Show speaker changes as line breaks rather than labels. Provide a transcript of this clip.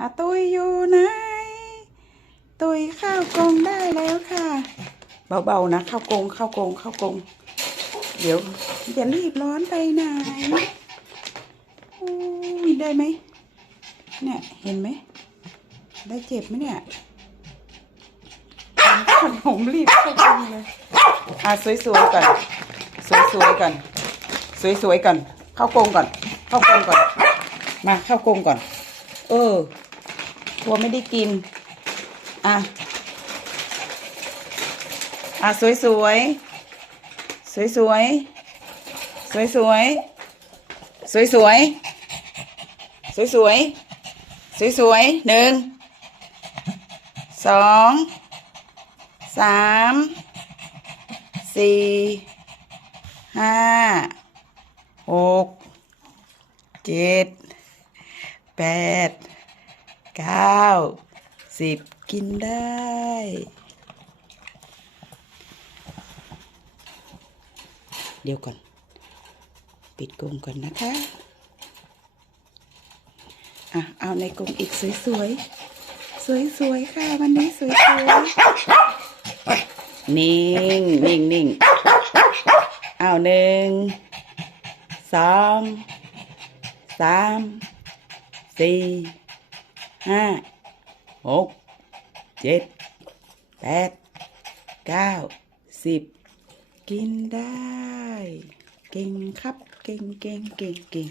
อาตุยอยู่ไหน ตุยข้าวกงได้แล้วค่ะ เบาๆนะข้าวกงข้าวกงข้าวกง เดี๋ยวอย่ารีบร้อนไปไหนอุ้ยได้ไหมเนี่ยเห็นไหม ได้เจ็บไหมเนี่ยผมรีบเข้ากงเลยอะสวยๆก่อนสวยๆก่อนสวยๆก่อน เข้ากงก่อน เข้ากงก่อน มาเข้ากงก่อน เออ ตัวไม่ได้กิน อะ อะ สวยสวยสวยสวยสวยสวยสวยสวยสวยสวยสวยสวยหนึ่งสองสามสี่ห้าหกเจ็ดแปด เก้าสิบกินได้ เดี๋ยวก่อน ปิดกรงก่อนนะคะ อะ เอาในกรงอีกสวยๆ สวยๆ ค่ะ วันนี้สวยๆ นิ่งนิ่งนิ่งเอาหนึ่งสองสามสี่ ห้าหกเจ็ดแปดเก้าสิบกินได้ เก่งครับ เก่งเก่งเก่งเก่ง